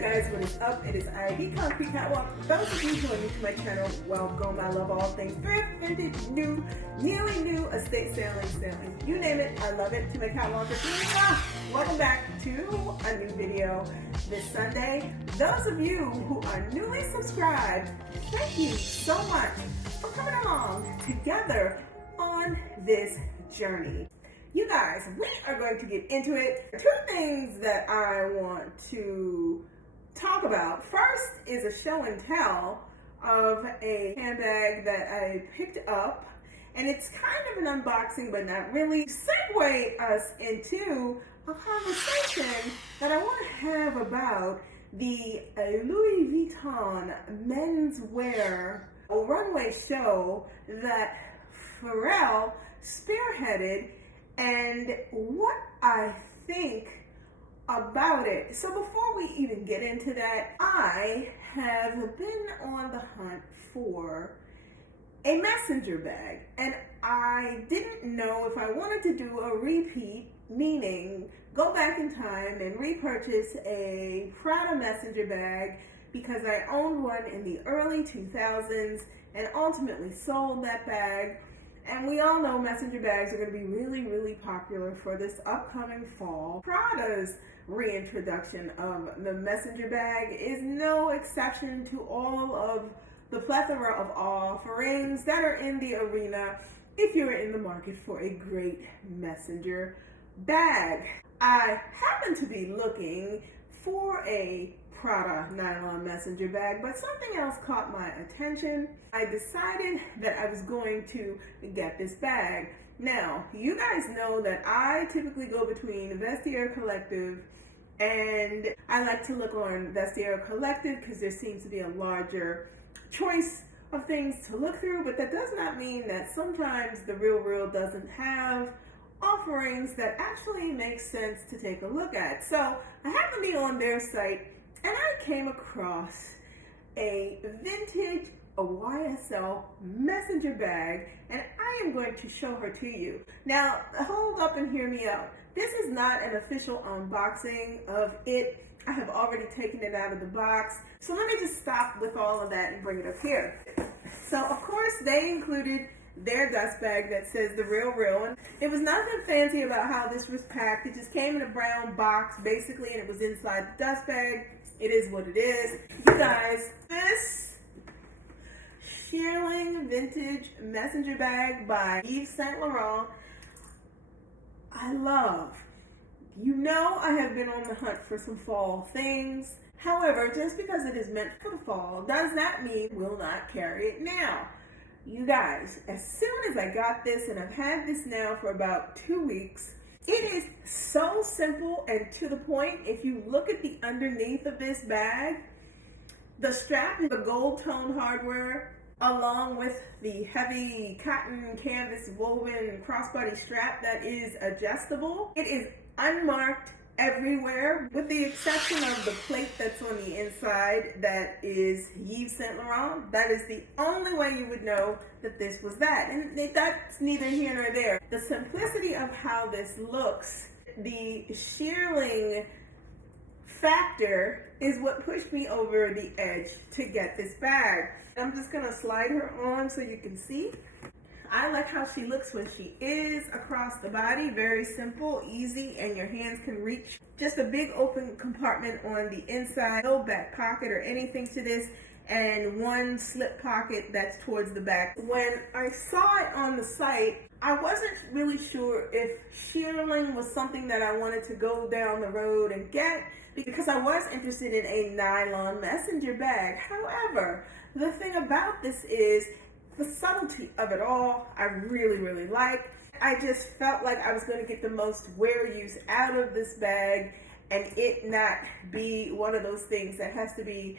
guys, what is up? It is I, the Concrete Catwalk. Those of you who are new to my channel, welcome. I love all things thrift, vintage, new, nearly new, estate selling, you name it, I love it. To my catwalkers, welcome back to a new video this Sunday. Those of you who are newly subscribed, thank you so much for coming along together on this journey. You guys, we are going to get into it. Two things that I want to talk about. First is a show and tell of a handbag that I picked up, and it's kind of an unboxing, but not really. Segue us into a conversation that I want to have about the Louis Vuitton menswear runway show that Pharrell spearheaded, and what I think about it. So before we even get into that, I have been on the hunt for a messenger bag, and I didn't know if I wanted to do a repeat, meaning go back in time and repurchase a Prada messenger bag, because I owned one in the early 2000s and ultimately sold that bag. And we all know messenger bags are going to be really, really popular for this upcoming fall. Prada's reintroduction of the messenger bag is no exception to all of the plethora of offerings that are in the arena if you're in the market for a great messenger bag. I happen to be looking for a Prada nylon messenger bag, but something else caught my attention. I decided that I was going to get this bag. Now, you guys know that I typically go between Vestiaire Collective, and I like to look on Vestiaire Collective because there seems to be a larger choice of things to look through, but that does not mean that sometimes The Real doesn't have offerings that actually make sense to take a look at. So I happened to be on their site, and I came across a vintage, a YSL messenger bag, and I am going to show her to you. Now, hold up and hear me out. This is not an official unboxing of it. I have already taken it out of the box. So let me just stop with all of that and bring it up here. So, of course, they included their dust bag that says The Real, and it was nothing fancy about how this was packed. It just came in a brown box, basically, and it was inside the dust bag. It is what it is. You guys, this shearling vintage messenger bag by Yves Saint Laurent, I love. You know I have been on the hunt for some fall things. However, just because it is meant for the fall does not mean we'll not carry it now. You guys, as soon as I got this, and I've had this now for about 2 weeks, it is so simple and to the point. If you look at the underneath of this bag, the strap is the gold tone hardware, along with the heavy cotton canvas woven crossbody strap that is adjustable. It is unmarked everywhere, with the exception of the plate that's on the inside that is Yves Saint Laurent. That is the only way you would know that this was that, and that's neither here nor there. The simplicity of how this looks, the shearling factor, is what pushed me over the edge to get this bag. I'm just gonna slide her on so you can see. I like how she looks when she is across the body. Very simple, easy, and your hands can reach. Just a big open compartment on the inside. No back pocket or anything to this, and one slip pocket that's towards the back. When I saw it on the site, I wasn't really sure if shearling was something that I wanted to go down the road and get, because I was interested in a nylon messenger bag. However, the thing about this is the subtlety of it all. I really, really like. I just felt like I was going to get the most wear use out of this bag, and it not be one of those things that has to be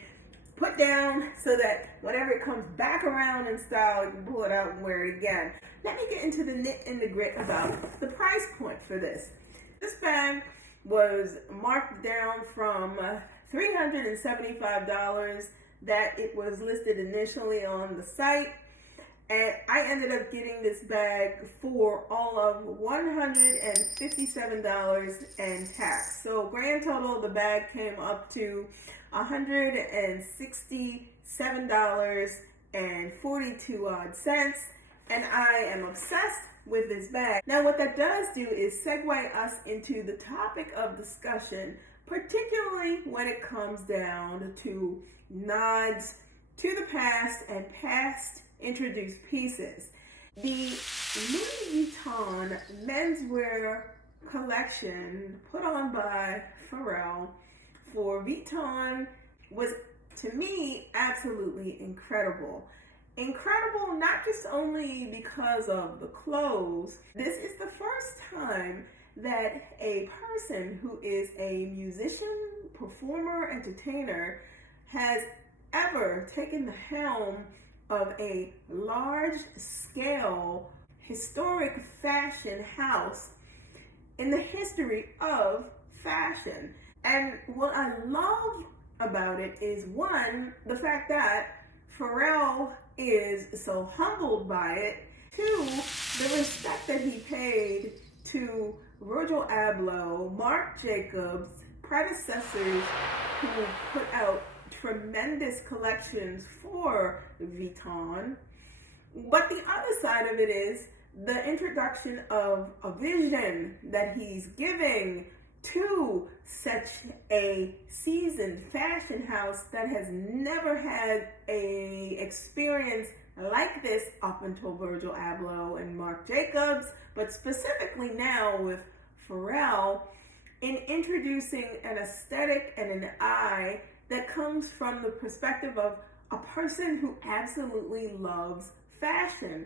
put down so that whenever it comes back around in style, you can pull it out and wear it again. Let me get into the nit and the grit about the price point for this. This bag was marked down from $375 that it was listed initially on the site, And I ended up getting this bag for all of $157 and tax. So grand total, the bag came up to $167.42 and I am obsessed with this bag. Now what that does do is segue us into the topic of discussion, particularly when it comes down to nods to the past and past introduced pieces. The Louis Vuitton menswear collection put on by Pharrell for Vuitton was, to me, absolutely incredible. Incredible not just only because of the clothes. This is the first time that a person who is a musician, performer, entertainer has ever taken the helm of a large-scale historic fashion house in the history of fashion. And what I love about it is, one, the fact that Pharrell is so humbled by it. Two, the respect that he paid to Virgil Abloh, Marc Jacobs, predecessors who put out tremendous collections for Vuitton. But the other side of it is the introduction of a vision that he's giving to such a seasoned fashion house that has never had a experience like this up until Virgil Abloh and Marc Jacobs, but specifically now with Pharrell, in introducing an aesthetic and an eye that comes from the perspective of a person who absolutely loves fashion.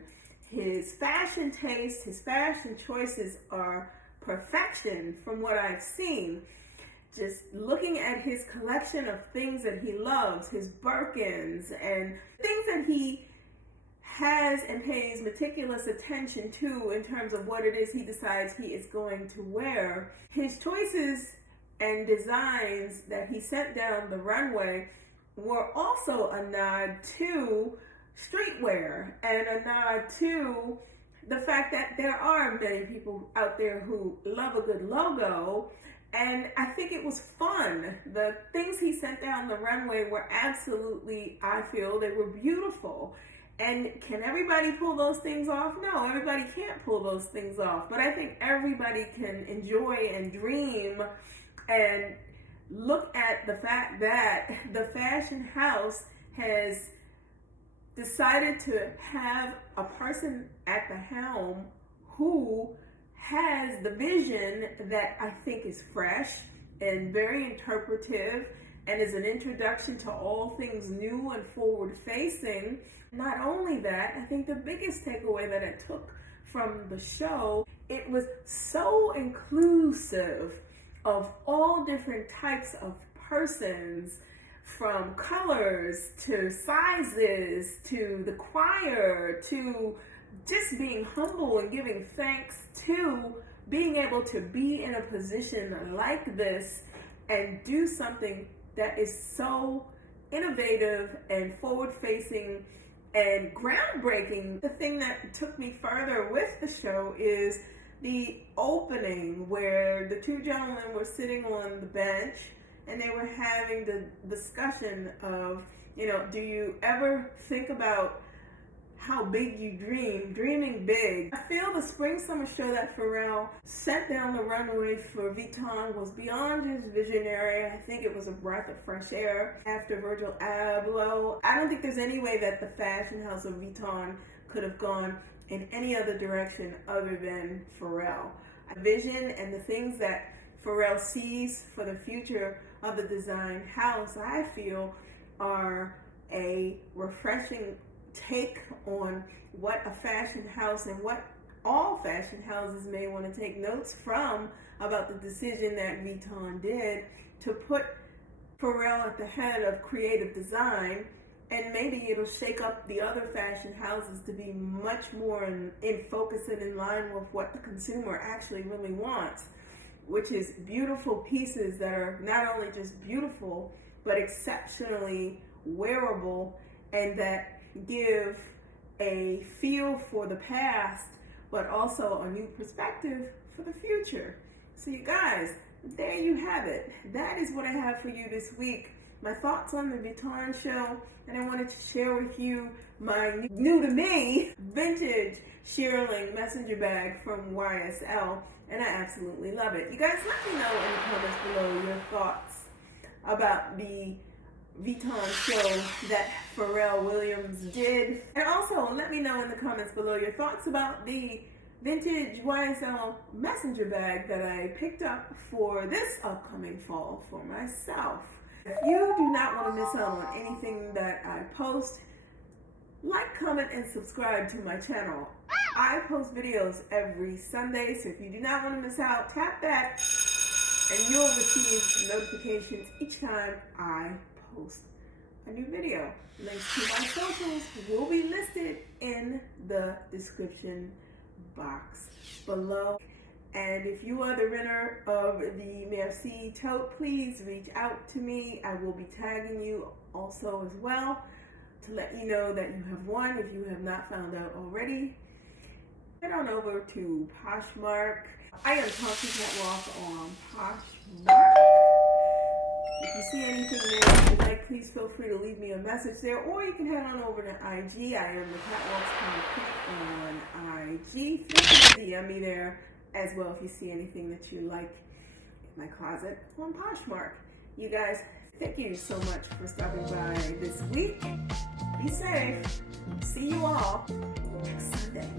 His fashion taste, his fashion choices are perfection from what I've seen. Just looking at his collection of things that he loves, his Birkins and things that he has and pays meticulous attention to in terms of what it is he decides he is going to wear. His choices and designs that he sent down the runway were also a nod to streetwear and a nod to the fact that there are many people out there who love a good logo, and I think it was fun. The things he sent down the runway were absolutely, I feel, they were beautiful. And can everybody pull those things off? No, everybody can't pull those things off, but I think everybody can enjoy and dream and look at the fact that the fashion house has decided to have a person at the helm who has the vision that I think is fresh and very interpretive and is an introduction to all things new and forward-facing. Not only that, I think the biggest takeaway that I took from the show, it was so inclusive of all different types of persons, from colors to sizes to the choir to just being humble and giving thanks to being able to be in a position like this and do something that is so innovative and forward-facing and groundbreaking. The thing that took me further with the show is the opening where the two gentlemen were sitting on the bench and they were having the discussion of, do you ever think about how big you dream, dreaming big? I feel the spring-summer show that Pharrell sent down the runway for Vuitton was beyond just visionary. I think it was a breath of fresh air after Virgil Abloh. I don't think there's any way that the fashion house of Vuitton could have gone in any other direction other than Pharrell. Vision and the things that Pharrell sees for the future of the design house, I feel, are a refreshing take on what a fashion house and what all fashion houses may want to take notes from about the decision that Vuitton did to put Pharrell at the head of creative design, and maybe it'll shake up the other fashion houses to be much more in focus and in line with what the consumer actually really wants, which is beautiful pieces that are not only just beautiful, but exceptionally wearable and that give a feel for the past, but also a new perspective for the future. So you guys, there you have it. That is what I have for you this week. My thoughts on the Vuitton show, and I wanted to share with you my new to me vintage shearling messenger bag from YSL, and I absolutely love it. You guys, let me know in the comments below your thoughts about the Vuitton show that Pharrell Williams did, and also let me know in the comments below your thoughts about the vintage YSL messenger bag that I picked up for this upcoming fall for myself. If you do not want to miss out on anything that I post, like, comment, and subscribe to my channel. I post videos every Sunday, so if you do not want to miss out, tap that and you'll receive notifications each time I post a new video. Links to my socials will be listed in the description box below. And if you are the winner of the Merci tote, please reach out to me. I will be tagging you also as well to let you know that you have won if you have not found out already. Head on over to Poshmark. I am Talking Catwalk on Poshmark. If you see anything there that you like, please feel free to leave me a message there, or you can head on over to IG. I am the Catwalk's on IG. Feel free to DM me there as well if you see anything that you like in my closet on Poshmark. You guys, thank you so much for stopping by this week. Be safe. See you all next Sunday.